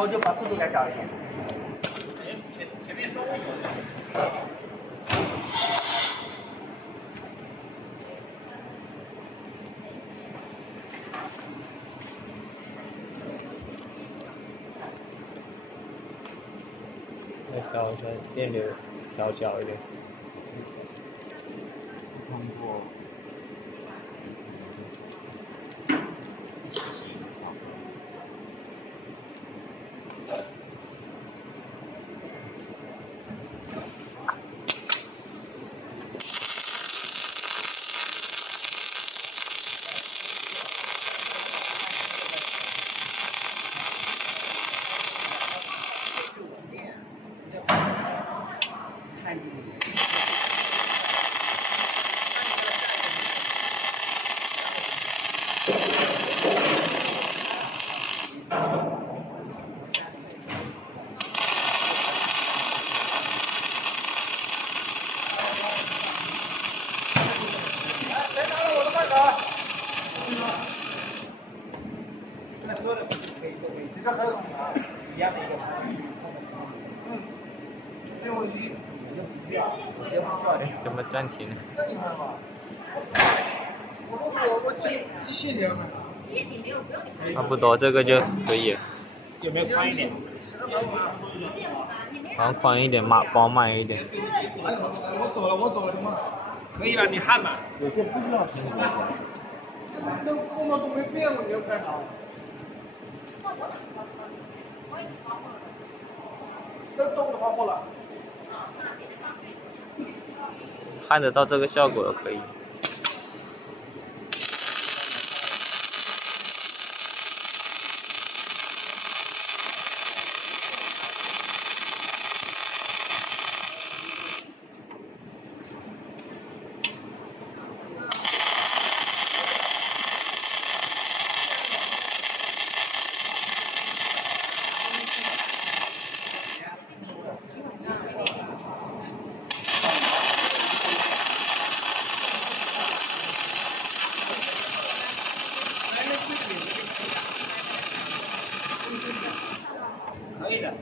后就把速度改小一点。前面稍微有。再调一下电流，调小一点。通过。这还有一样的一个程序。没问题。怎么暂停呢？我机械点买。差不多，这个就可以了。有没有宽一点？好像宽一点，饱满一点。我走了，行吗？可以吧？你焊吧。有些不需要停留的。那工作都没变过，你要干啥？这动的话不了。看得到这个效果了，可以。可以的。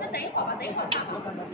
那等一会儿吧，等一会儿吧。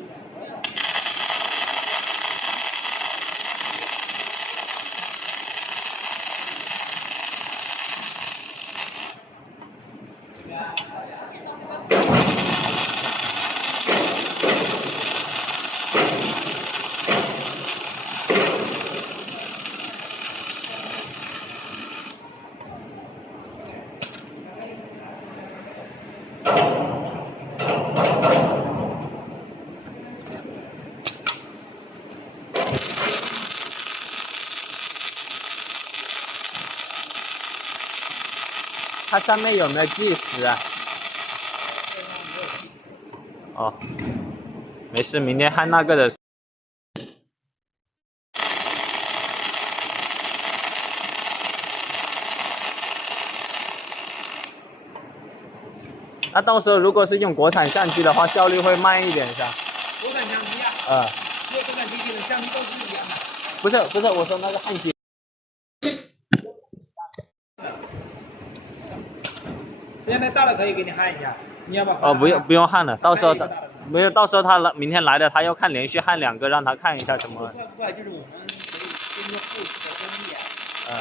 它上面有没有计时啊？哦，没事，明天焊那个的。那到时候如果是用国产相机的话，效率会慢一点，是吧？国产相机啊。因为国产机器的相机都是一样的。不是，我说那个焊机。现在大的可以给你焊一下，你要把。哦，不用焊了，到时候他没有，到时候他明天来了，他要看连续焊2个，让他看一下什么。不，就是我们可以根据后期的工艺啊。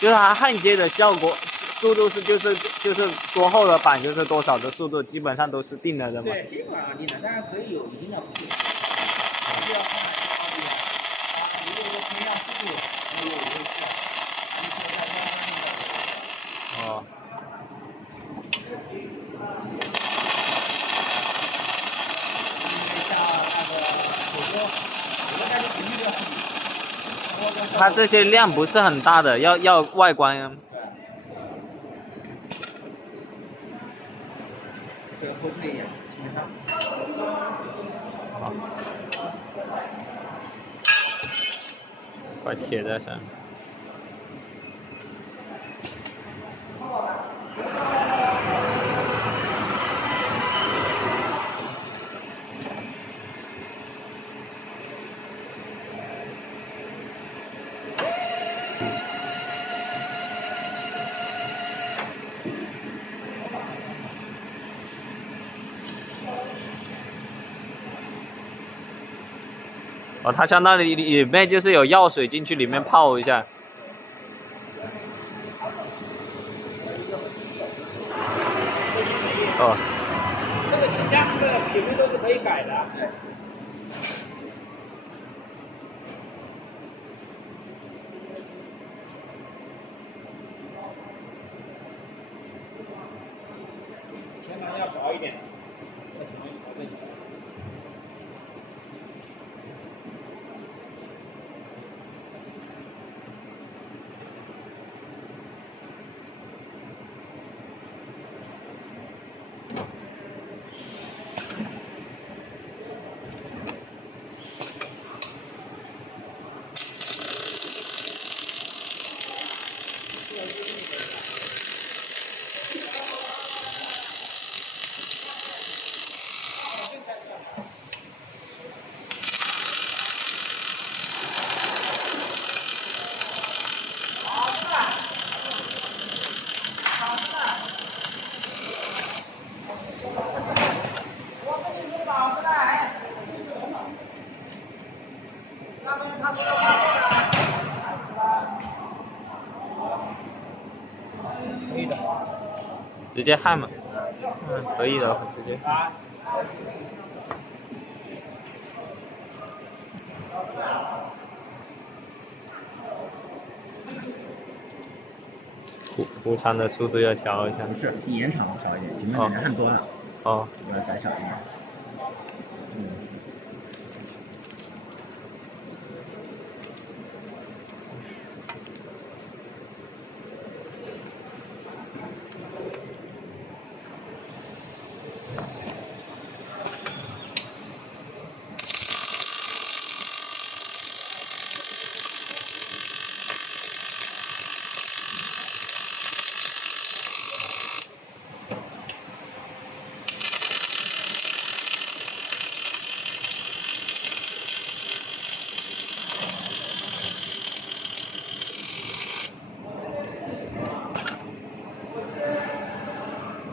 就是它焊接的效果，速度就是多厚的板就是多少的速度，基本上都是定了的嘛。对，基本上定的，但是可以有一定的幅度。不要看如果说同样速度，那我会去。哦。它这些量不是很大的，要外观。对，后退一点，基本上。好，块铁在上面。哦，它相当于里面就是有药水进去里面泡一下。哦，这个前架这个平面都是可以改的。对。前方要薄一点，为什么要薄一点？可以的，直接焊嘛。可以的，直接。铺仓的速度要调一下。不是，延长少一点，前面的人焊多了。哦。要改小一点。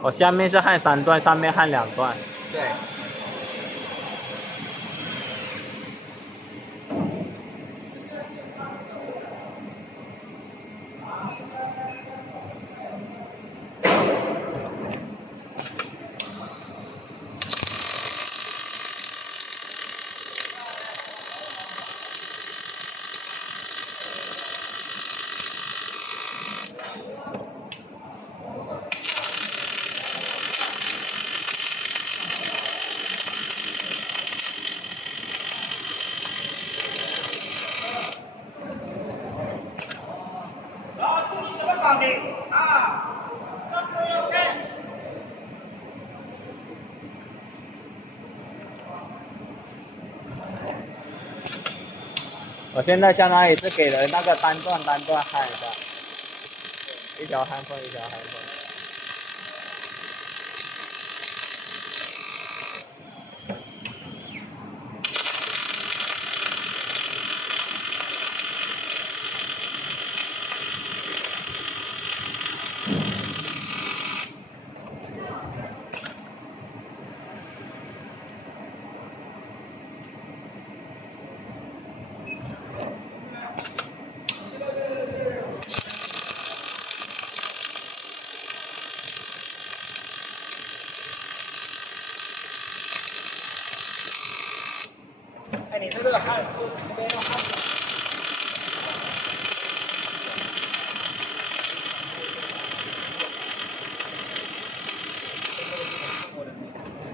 哦，下面是焊3段，上面焊2段。对。我现在相当于是给了那个单段焊一下，一条焊缝一条焊缝。哎，你说这个焊是这边要焊的。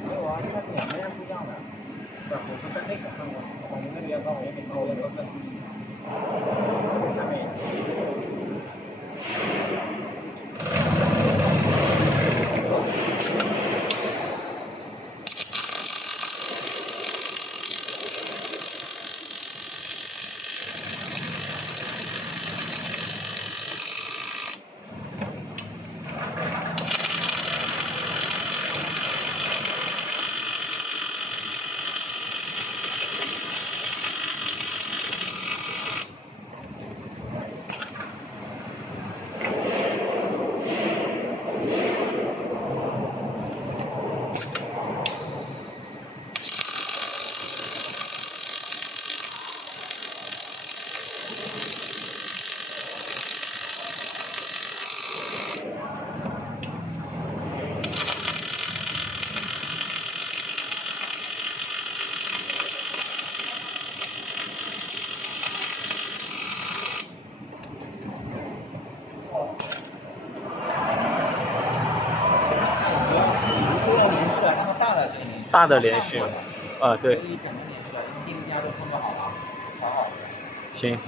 没有啊，它两边是不一样的。我是在那个焊过，我们那个要高，我们高的都是。这个下面也是。大的连续。对。一整个连续的，定压就控制好了，调好了。行。